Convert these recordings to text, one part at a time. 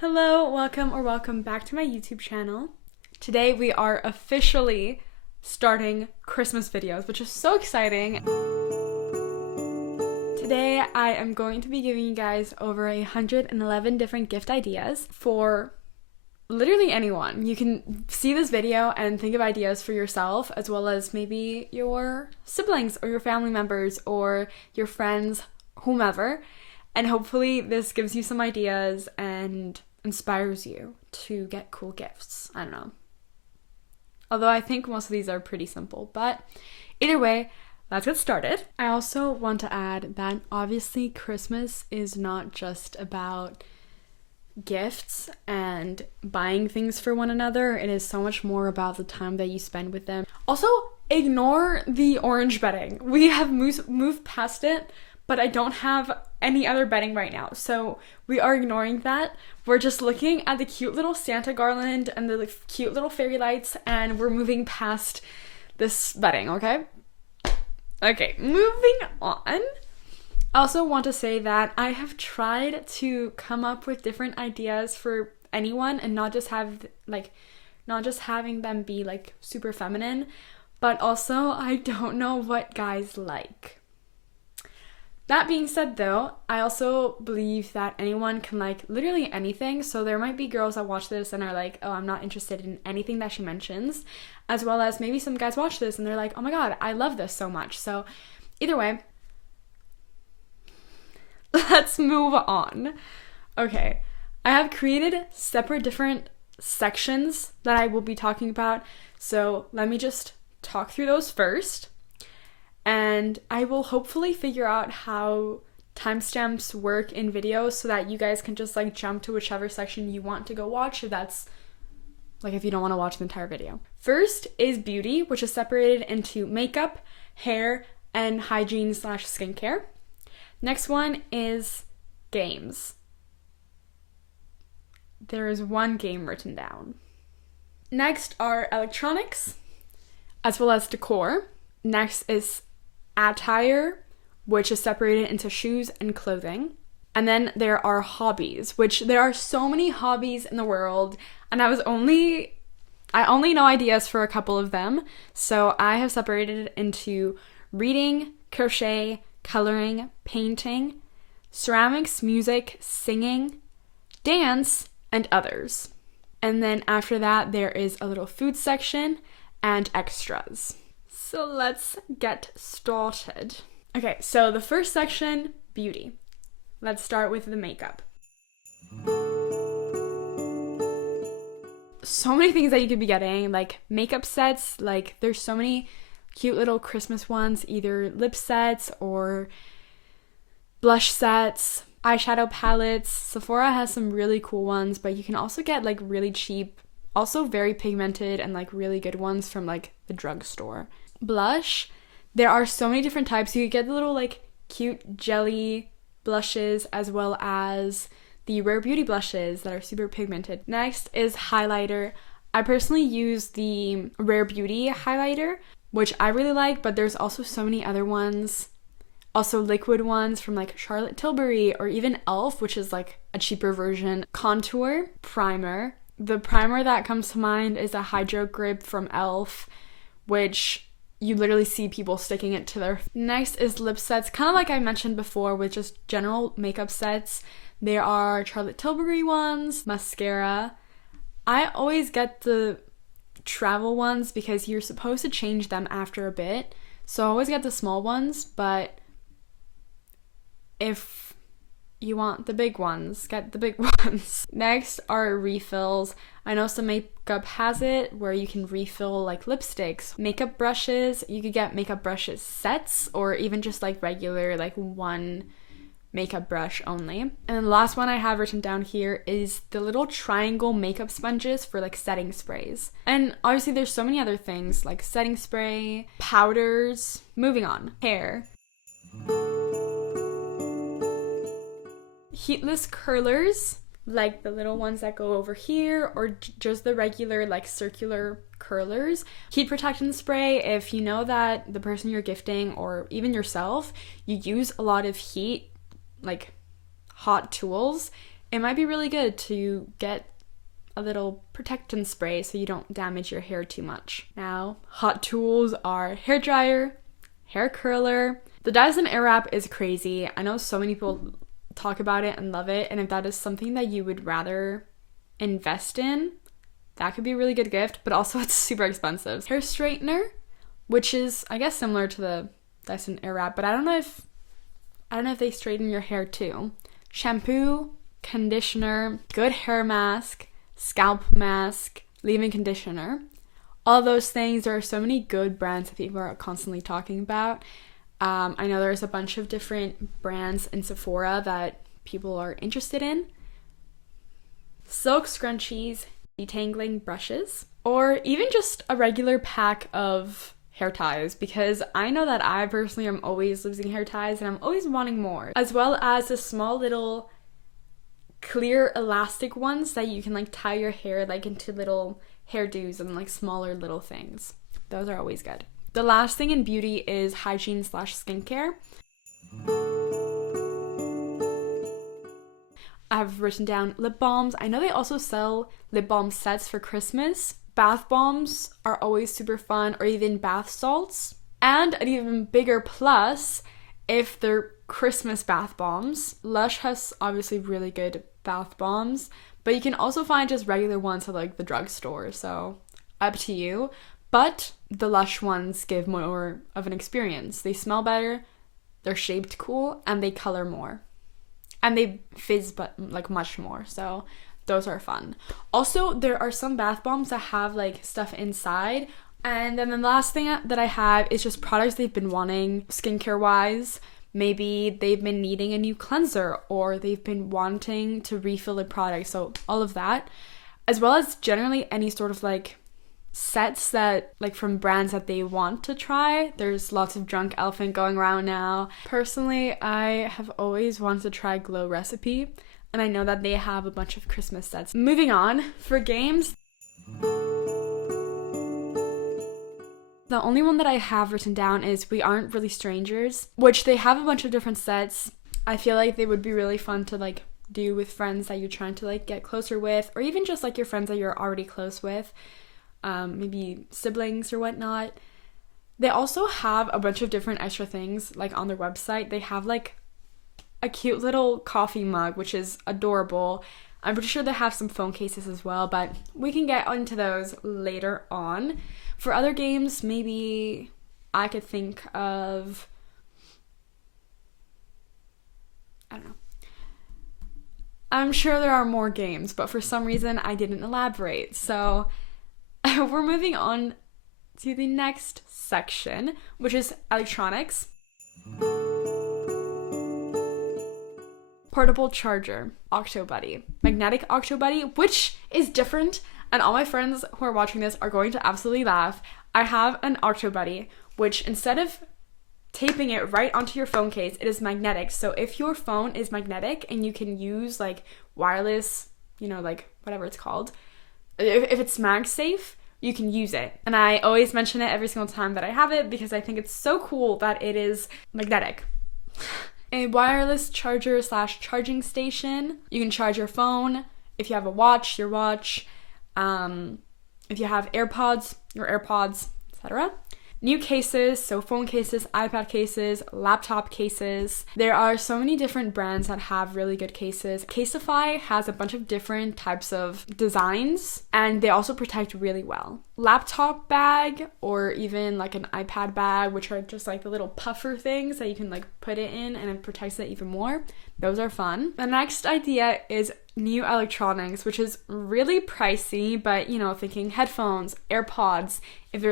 Hello, welcome back to my YouTube channel. Today we are officially starting Christmas videos, which is so exciting. Today I am going to be giving you guys over 111 different gift ideas for literally anyone. You can see this video and think of ideas for yourself, as well as maybe your siblings or your family members or your friends, whomever. And hopefully this gives you some ideas and inspires you to get cool gifts. I don't know. Although I think most of these are pretty simple, but either way, let's get started. I also want to add that obviously Christmas is not just about gifts and buying things for one another. It is so much more about the time that you spend with them. Also, ignore the orange bedding. We have moved past it, but I don't have any other bedding right now, so we are ignoring that. We're just looking at the cute little Santa garland and the cute little fairy lights, and we're moving past this bedding, okay? Okay, moving on. I also want to say that I have tried to come up with different ideas for anyone and not just having them be like super feminine, but also I don't know what guys like. That being said though, I also believe that anyone can like literally anything, so there might be girls that watch this and are like, oh, I'm not interested in anything that she mentions, as well as maybe some guys watch this and they're like, oh my god, I love this so much. So either way, let's move on. Okay, I have created separate different sections that I will be talking about, so let me just talk through those first. And I will hopefully figure out how timestamps work in videos so that you guys can just like jump to whichever section you want to go watch, if you don't want to watch the entire video. First is beauty, which is separated into makeup, hair, and hygiene/skincare. Next one is games. There is one game written down. Next are electronics, as well as decor. Next is attire, which is separated into shoes and clothing. And then there are hobbies, which there are so many hobbies in the world, and I only know ideas for a couple of them. So I have separated it into reading, crochet, coloring, painting, ceramics, music, singing, dance, and others. And then after that, there is a little food section and extras. So let's get started. Okay, so the first section, beauty. Let's start with the makeup. So many things that you could be getting, like makeup sets, like there's so many cute little Christmas ones, either lip sets or blush sets, eyeshadow palettes. Sephora has some really cool ones, but you can also get like really cheap, also very pigmented and like really good ones from like the drugstore. Blush, there are so many different types. You could get the little like cute jelly blushes, as well as the Rare Beauty blushes that are super pigmented. Next is highlighter. I personally use the Rare Beauty highlighter, which I really like, but there's also so many other ones. Also liquid ones from like Charlotte Tilbury or even e.l.f., which is like a cheaper version. Contour, primer. The primer that comes to mind is a Hydro Grip from e.l.f., which you literally see people sticking it to their... Next is lip sets, kind of like I mentioned before with just general makeup sets. There are Charlotte Tilbury ones, mascara. I always get the travel ones because you're supposed to change them after a bit. So I always get the small ones, but if you want the big ones, get the big ones. Next are refills. I know some makeup has it where you can refill like lipsticks. Makeup brushes, you could get makeup brushes sets or even just like regular like one makeup brush only. And then the last one I have written down here is the little triangle makeup sponges for like setting sprays. And obviously there's so many other things like setting spray, powders. Moving on. Hair. Heatless curlers, like the little ones that go over here, or just the regular like circular curlers. Heat protectant spray, if you know that the person you're gifting or even yourself, you use a lot of heat, like hot tools, it might be really good to get a little protectant spray so you don't damage your hair too much. Now, hot tools are hair dryer, hair curler. The Dyson Airwrap is crazy. I know so many people talk about it and love it, and if that is something that you would rather invest in, that could be a really good gift, but also it's super expensive. Hair straightener, which is, I guess, similar to the Dyson Airwrap, but I don't know if they straighten your hair too. Shampoo, conditioner, good hair mask, scalp mask, leave-in conditioner. All those things, there are so many good brands that people are constantly talking about. I know there's a bunch of different brands in Sephora that people are interested in. Silk scrunchies, detangling brushes, or even just a regular pack of hair ties, because I know that I personally am always losing hair ties and I'm always wanting more, as well as the small little clear elastic ones that you can like tie your hair like into little hairdos and like smaller little things. Those are always good. The last thing in beauty is hygiene / skincare. I've written down lip balms. I know they also sell lip balm sets for Christmas. Bath bombs are always super fun, or even bath salts. And an even bigger plus, if they're Christmas bath bombs, Lush has obviously really good bath bombs, but you can also find just regular ones at like the drugstore, so up to you. But the Lush ones give more of an experience. They smell better, they're shaped cool, and they color more. And they fizz but like much more, so those are fun. Also, there are some bath bombs that have like stuff inside. And then the last thing that I have is just products they've been wanting skincare wise. Maybe they've been needing a new cleanser, or they've been wanting to refill the product, so all of that, as well as generally any sort of like sets that like from brands that they want to try. There's lots of Drunk Elephant going around now. Personally, I have always wanted to try Glow Recipe, and I know that they have a bunch of Christmas sets. Moving on, for games, the only one that I have written down is We Aren't Really Strangers, which they have a bunch of different sets. I feel like they would be really fun to like do with friends that you're trying to like get closer with, or even just like your friends that you're already close with. Maybe siblings or whatnot. They also have a bunch of different extra things like on their website. They have like a cute little coffee mug, which is adorable. I'm pretty sure they have some phone cases as well, but we can get into those later on. For other games, maybe I could think of, I don't know. I'm sure there are more games, but for some reason I didn't elaborate. So we're moving on to the next section, which is electronics. Portable charger, Octobuddy, magnetic Octobuddy, which is different, and all my friends who are watching this are going to absolutely laugh. I have an Octobuddy, which instead of taping it right onto your phone case, it is magnetic. So if your phone is magnetic and you can use like wireless, you know, like whatever it's called, if it's MagSafe, you can use it. And I always mention it every single time that I have it because I think it's so cool that it is magnetic. A wireless charger / charging station. You can charge your phone. If you have a watch, your watch. If you have AirPods, your AirPods, etc. New cases, so phone cases, iPad cases, laptop cases. There are so many different brands that have really good cases. Casetify has a bunch of different types of designs, and they also protect really well. Laptop bag, or even like an iPad bag, which are just like the little puffer things that you can like put it in and it protects it even more. Those are fun. The next idea is new electronics, which is really pricey, but you know, thinking headphones, AirPods, if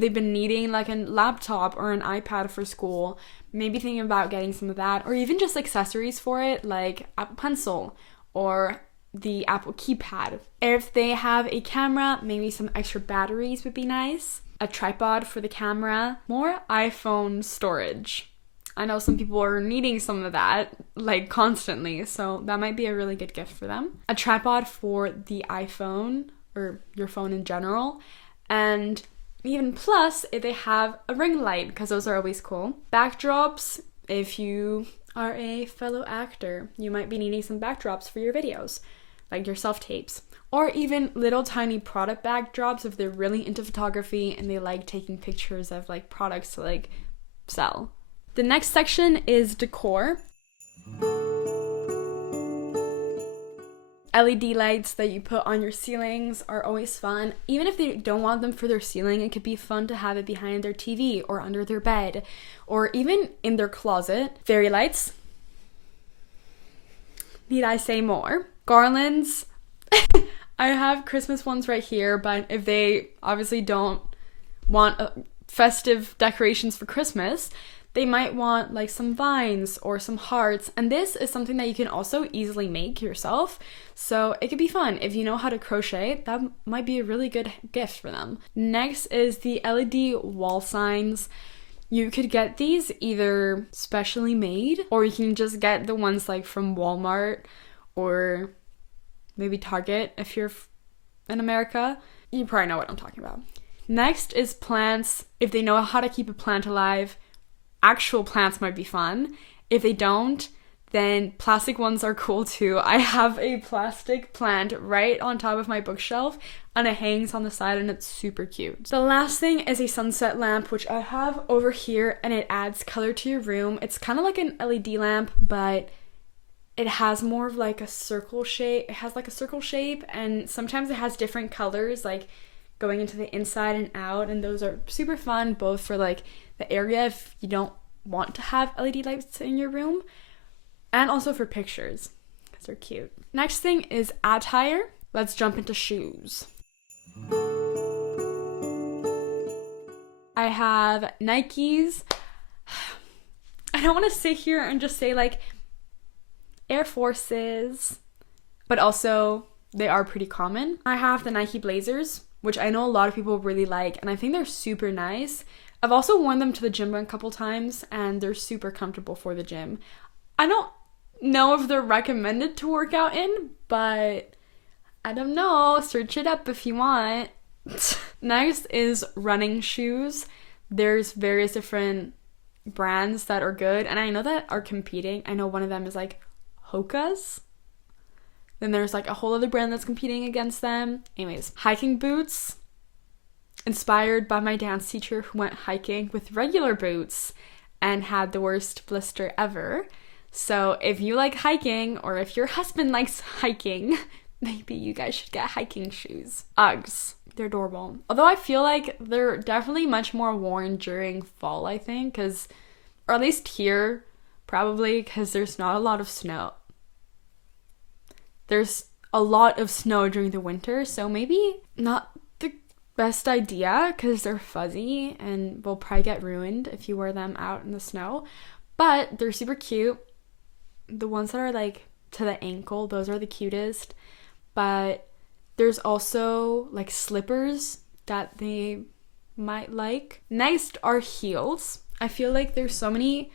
they've been needing like a laptop or an iPad for school, maybe thinking about getting some of that, or even just accessories for it, like Apple Pencil or the Apple keypad. If they have a camera, maybe some extra batteries would be nice. A tripod for the camera. More iPhone storage. I know some people are needing some of that, like constantly, so that might be a really good gift for them. A tripod for the iPhone, or your phone in general, and even plus if they have a ring light, because those are always cool. Backdrops, if you are a fellow actor, you might be needing some backdrops for your videos, like your self-tapes, or even little tiny product backdrops if they're really into photography and they like taking pictures of like products to like sell. The next section is decor. LED lights that you put on your ceilings are always fun. Even if they don't want them for their ceiling, it could be fun to have it behind their TV or under their bed or even in their closet. Fairy lights. Need I say more? Garlands. I have Christmas ones right here, but if they obviously don't want festive decorations for Christmas, they might want like some vines or some hearts, and this is something that you can also easily make yourself, so it could be fun. If you know how to crochet, that might be a really good gift for them. Next is the LED wall signs. You could get these either specially made, or you can just get the ones like from Walmart or maybe Target if you're in America. You probably know what I'm talking about. Next is plants. If they know how to keep a plant alive, actual plants might be fun. If they don't, then plastic ones are cool too. I have a plastic plant right on top of my bookshelf and it hangs on the side and it's super cute. The last thing is a sunset lamp, which I have over here, and it adds color to your room. It's kind of like an LED lamp, but it has more of like a circle shape. It has like a circle shape, and sometimes it has different colors like going into the inside and out, and those are super fun both for like the area if you don't want to have LED lights in your room, and also for pictures because they're cute. Next thing is attire. Let's jump into shoes. I have Nikes. I don't want to sit here and just say like Air Forces, but also they are pretty common. I have the Nike Blazers, which I know a lot of people really like, and I think they're super nice. I've also worn them to the gym a couple times, and they're super comfortable for the gym. I don't know if they're recommended to work out in, but I don't know. Search it up if you want. Next is running shoes. There's various different brands that are good, and I know that are competing. I know one of them is like Hoka's. Then there's like a whole other brand that's competing against them. Anyways, hiking boots. Inspired by my dance teacher who went hiking with regular boots and had the worst blister ever. So if you like hiking, or if your husband likes hiking, maybe you guys should get hiking shoes. Uggs. They're adorable. Although I feel like they're definitely much more worn during fall, I think, because, or at least here, probably, because there's not a lot of snow. There's a lot of snow during the winter, so maybe not the best idea because they're fuzzy and will probably get ruined if you wear them out in the snow. But they're super cute. The ones that are like to the ankle, those are the cutest. But there's also like slippers that they might like. Next are heels. I feel like there's so many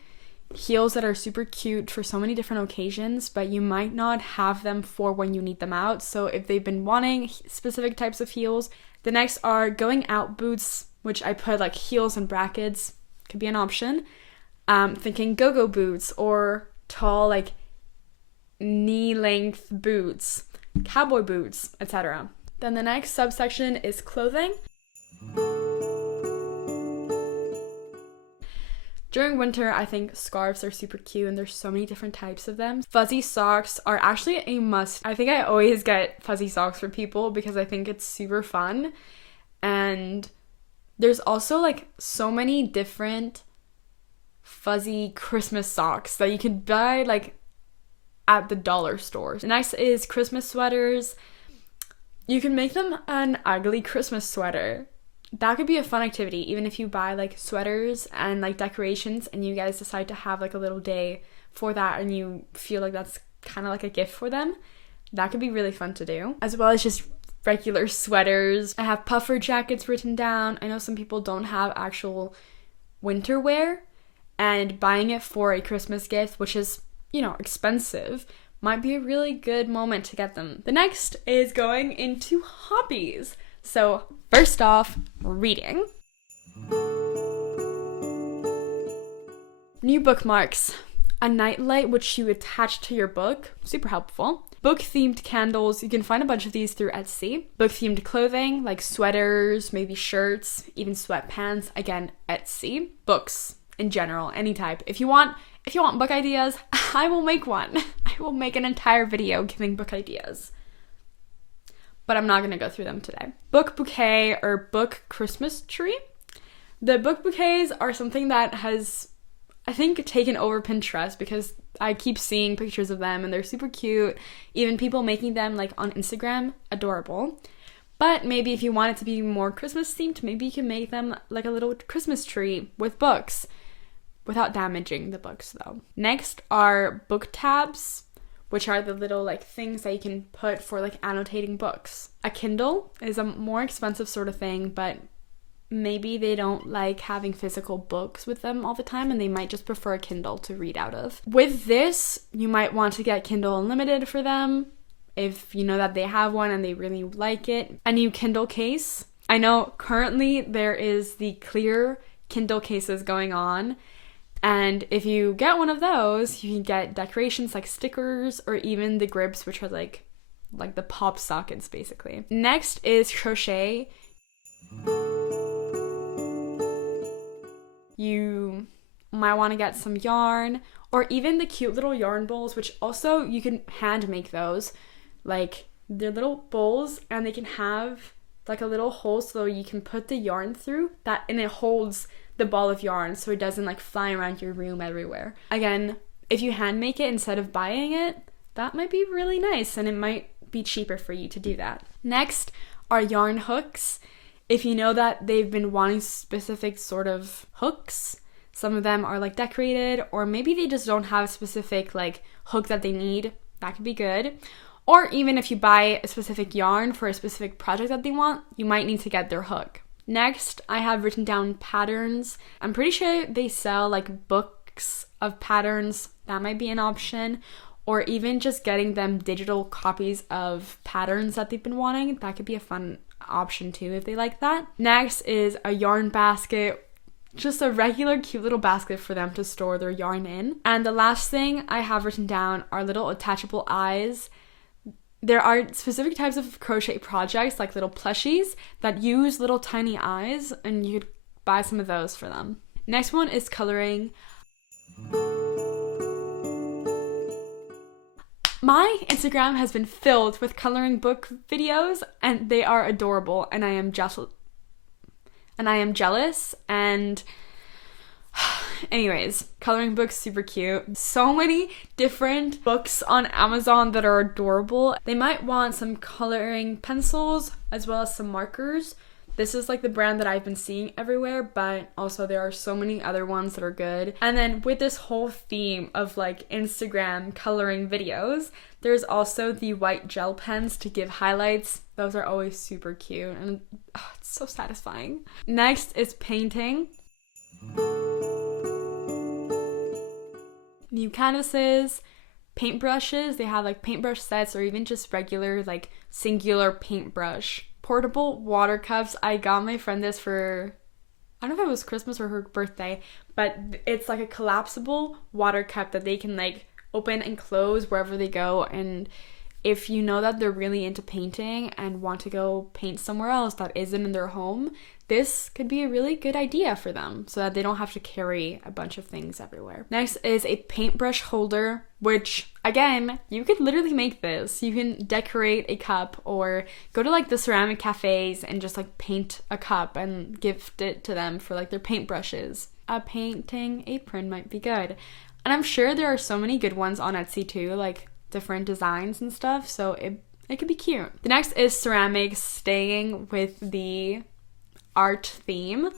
heels that are super cute for so many different occasions, but you might not have them for when you need them out. So if they've been wanting specific types of heels. The next are going out boots, which I put like heels and brackets, could be an option. Thinking go-go boots or tall like knee-length boots, cowboy boots, etc. Then the next subsection is clothing. During winter, I think scarves are super cute, and there's so many different types of them. Fuzzy socks are actually a must. I think I always get fuzzy socks for people because I think it's super fun. And there's also like so many different fuzzy Christmas socks that you can buy like at the dollar stores. The next is Christmas sweaters. You can make them an ugly Christmas sweater. That could be a fun activity, even if you buy like sweaters and like decorations and you guys decide to have like a little day for that and you feel like that's kind of like a gift for them. That could be really fun to do, as well as just regular sweaters. I have puffer jackets written down. I know some people don't have actual winter wear, and buying it for a Christmas gift, which is, you know, expensive, might be a really good moment to get them. The next is going into hobbies. So first off, reading. New bookmarks. a nightlight which you attach to your book, super helpful. Book themed candles, you can find a bunch of these through Etsy. Book themed clothing like sweaters, maybe shirts, even sweatpants, again Etsy. Books in general, any type. If you want book ideas, I will make one. I will make an entire video giving book ideas. But I'm not going to go through them today. Book bouquet or book Christmas tree. The book bouquets are something that has, I think, taken over Pinterest because I keep seeing pictures of them and they're super cute. Even people making them like on Instagram, adorable. But maybe if you want it to be more Christmas themed, maybe you can make them like a little Christmas tree with books without damaging the books though. Next are book tabs, which are the little like things that you can put for like annotating books. A Kindle is a more expensive sort of thing, but maybe they don't like having physical books with them all the time and they might just prefer a Kindle to read out of. With this, you might want to get Kindle Unlimited for them if you know that they have one and they really like it. A new Kindle case. I know currently there is the clear Kindle cases going on, and if you get one of those, you can get decorations like stickers or even the grips, which are like the pop sockets basically. Next is crochet. You might want to get some yarn or even the cute little yarn bowls, which also you can hand make those. Like they're little bowls and they can have like a little hole so you can put the yarn through that and it holds the ball of yarn so it doesn't like fly around your room everywhere. Again, if you hand make it instead of buying it, that might be really nice and it might be cheaper for you to do that. Next are yarn hooks. If you know that they've been wanting specific sort of hooks, some of them are like decorated, or maybe they just don't have a specific like hook that they need, that could be good. Or even if you buy a specific yarn for a specific project that they want, you might need to get their hook. Next, I have written down patterns. I'm pretty sure they sell like books of patterns. That might be an option. Or even just getting them digital copies of patterns that they've been wanting. That could be a fun option too if they like that. Next is a yarn basket. Just a regular cute little basket for them to store their yarn in. And the last thing I have written down are little attachable eyes. There are specific types of crochet projects, like little plushies, that use little tiny eyes, and you could buy some of those for them. Next one is coloring. My Instagram has been filled with coloring book videos, and they are adorable, and I am jealous. And anyways, coloring books, super cute. So many different books on Amazon that are adorable. They might want some coloring pencils as well as some markers. This is like the brand that I've been seeing everywhere, but also there are so many other ones that are good. And then with this whole theme of like Instagram coloring videos, there's also the white gel pens to give highlights. Those are always super cute and it's so satisfying. Next is painting. New canvases, paintbrushes. They have like paintbrush sets or even just regular like singular paintbrush. Portable water cups. I got my friend this for, I don't know if it was Christmas or her birthday, but it's like a collapsible water cup that they can like open and close wherever they go. And if you know that they're really into painting and want to go paint somewhere else that isn't in their home, this could be a really good idea for them so that they don't have to carry a bunch of things everywhere. Next is a paintbrush holder, which again, you could literally make this. You can decorate a cup or go to like the ceramic cafes and just like paint a cup and gift it to them for like their paintbrushes. A painting apron might be good. And I'm sure there are so many good ones on Etsy too, like different designs and stuff, so it could be cute. The next is ceramics, staying with the art theme.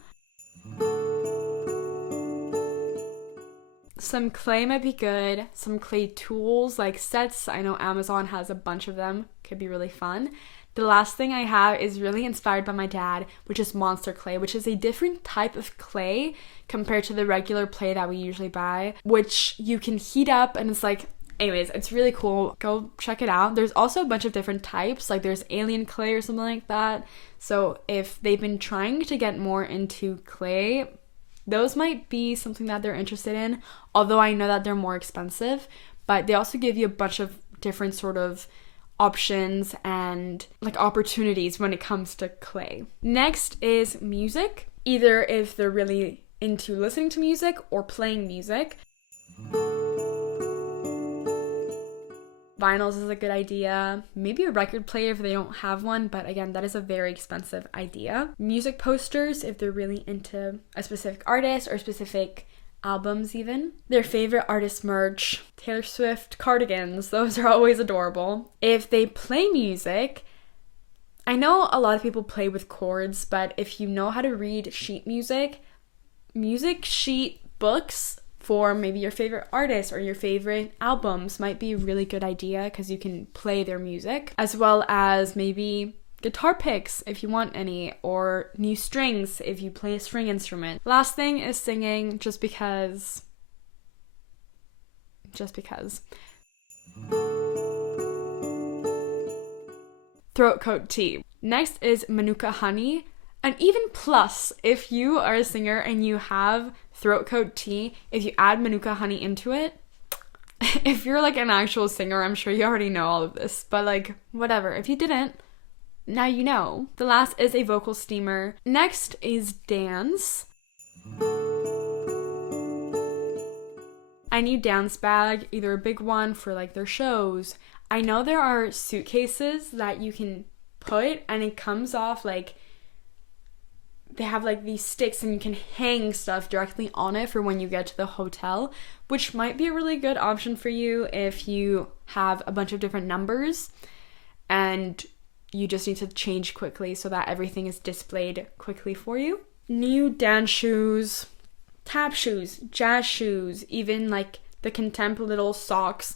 Some clay might be good. Some clay tools like sets. I know Amazon has a bunch of them. Could be really fun. The last thing I have is really inspired by my dad, which is monster clay, which is a different type of clay compared to the regular clay that we usually buy, which you can heat up and it's like, anyways, it's really cool. Go check it out. There's also a bunch of different types, like there's alien clay or something like that. So if they've been trying to get more into clay, Those might be something that they're interested in, although I know that they're more expensive, but they also give you a bunch of different sort of options and like opportunities when it comes to clay. Next is music, either if they're really into listening to music or playing music. Vinyls is a good idea. Maybe a record player if they don't have one, but again, that is a very expensive idea. Music posters if they're really into a specific artist or specific albums even. Their favorite artist merch, Taylor Swift cardigans, those are always adorable. If they play music, I know a lot of people play with chords, but if you know how to read sheet music sheet books for maybe your favorite artist or your favorite albums might be a really good idea because you can play their music, as well as maybe guitar picks if you want any, or new strings if you play a string instrument. Last thing is singing, just because. Throat coat tea. Next is Manuka honey. And even plus, if you are a singer and you have throat coat tea, if you add Manuka honey into it, if you're like an actual singer, I'm sure you already know all of this, but like whatever. If you didn't, now you know. The last is a vocal steamer. Next is dance. I need dance bag, either a big one for like their shows. I know there are suitcases that you can put and it comes off like they have like these sticks and you can hang stuff directly on it for when you get to the hotel, which might be a really good option for you if you have a bunch of different numbers and you just need to change quickly so that everything is displayed quickly for you. New dance shoes, tap shoes, jazz shoes, even like the contempt little socks.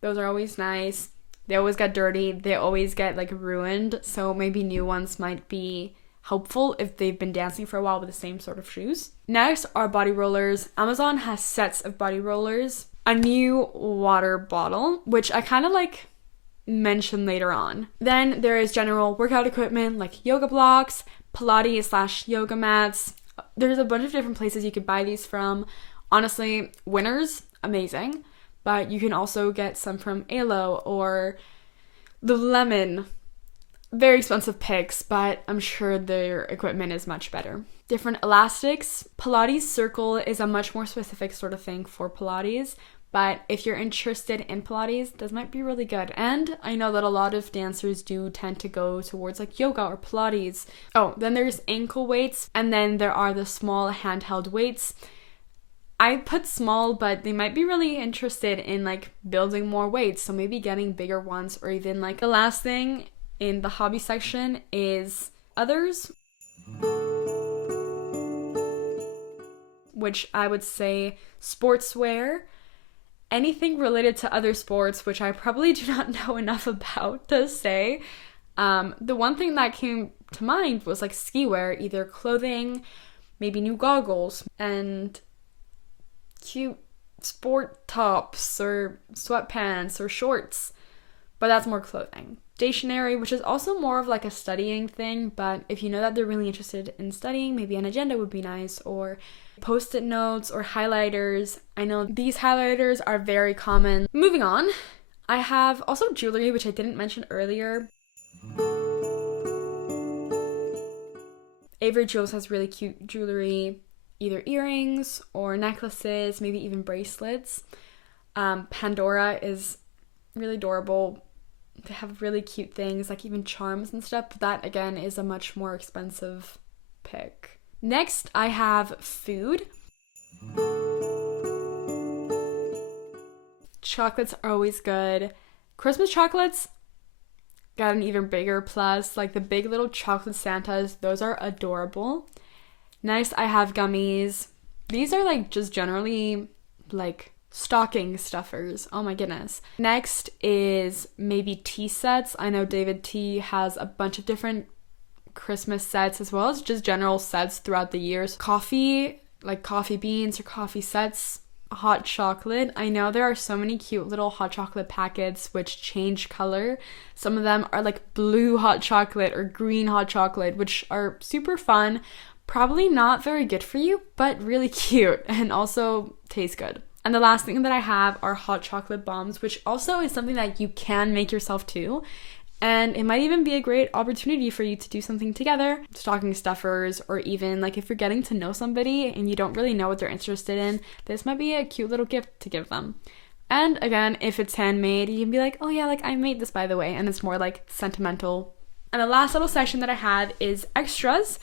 Those are always nice. They always get dirty. They always get like ruined. So maybe new ones might be helpful if they've been dancing for a while with the same sort of shoes. Next are body rollers. Amazon has sets of body rollers. A new water bottle, which I kind of like mention later on. Then there is general workout equipment like yoga blocks, Pilates / yoga mats. There's a bunch of different places you could buy these from. Honestly, Winners, amazing. But you can also get some from Alo or Lululemon. Very expensive picks, but I'm sure their equipment is much better. Different elastics. Pilates Circle is a much more specific sort of thing for Pilates, but if you're interested in Pilates, this might be really good. And I know that a lot of dancers do tend to go towards like yoga or Pilates. Oh, then there's ankle weights, and then there are the small handheld weights. I put small, but they might be really interested in like building more weights, so maybe getting bigger ones, or even like the last thing in the hobby section is others, which I would say sportswear, anything related to other sports, which I probably do not know enough about to say. The one thing that came to mind was like ski wear, either clothing, maybe new goggles, and cute sport tops or sweatpants or shorts, but that's more clothing. Stationery, which is also more of like a studying thing, but if you know that they're really interested in studying, maybe an agenda would be nice, or post-it notes or highlighters. I know these highlighters are very common. Moving on, I have also jewelry, which I didn't mention earlier. Avery Jewels has really cute jewelry, either earrings or necklaces, maybe even bracelets. Pandora is really adorable. They have really cute things, like even charms and stuff, but that again is a much more expensive pick. Next, I have food. Chocolates are always good. Christmas chocolates got an even bigger plus, like the big little chocolate Santas, those are adorable. Next, I have gummies. These are like just generally like stocking stuffers. Oh my goodness. Next is maybe tea sets. I know David Tea has a bunch of different Christmas sets as well as just general sets throughout the years. Coffee, like coffee beans or coffee sets. Hot chocolate. I know there are so many cute little hot chocolate packets which change color. Some of them are like blue hot chocolate or green hot chocolate, which are super fun, Probably not very good for you, but really cute and also tastes good. And the last thing that I have are hot chocolate bombs, which also is something that you can make yourself too. And it might even be a great opportunity for you to do something together, stocking stuffers, or even like if you're getting to know somebody and you don't really know what they're interested in, this might be a cute little gift to give them. And again, if it's handmade, you can be like, oh yeah, like I made this by the way, and it's more like sentimental. And the last little section that I have is extras,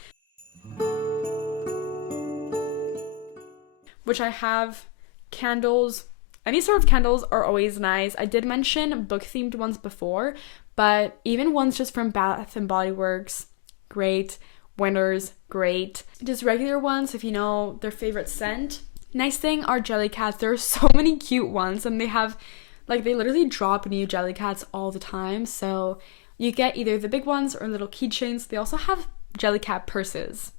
which I have candles. Any sort of candles are always nice. I did mention book themed ones before, but even ones just from Bath and Body Works, great. Winners, great. Just regular ones if you know their favorite scent. Nice thing are Jellycats. There are so many cute ones, and they have, like, they literally drop new Jellycats all the time. So you get either the big ones or little keychains. They also have Jellycat purses.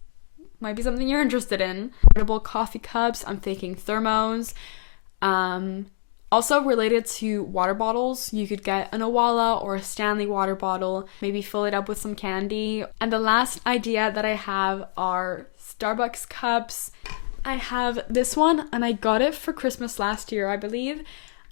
Might be something you're interested in. Portable coffee cups. I'm thinking thermos. Also related to water bottles, you could get an Owala or a Stanley water bottle, maybe fill it up with some candy. And the last idea that I have are Starbucks cups. I have this one, and I got it for Christmas last year, I believe.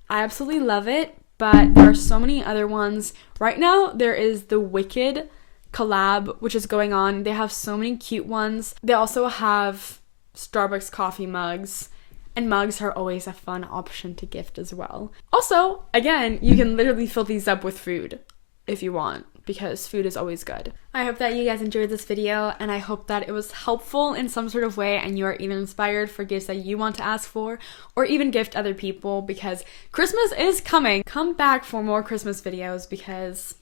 I absolutely love it, but there are so many other ones. Right now, there is the Wicked collab, which is going on. They have so many cute ones. They also have Starbucks coffee mugs. And mugs are always a fun option to gift as well. Also, again, you can literally fill these up with food if you want, because food is always good. I hope that you guys enjoyed this video, and I hope that it was helpful in some sort of way and you are even inspired for gifts that you want to ask for or even gift other people, because Christmas is coming. Come back for more Christmas videos because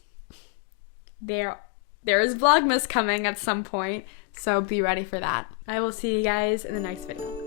there is Vlogmas coming at some point, so be ready for that. I will see you guys in the next video.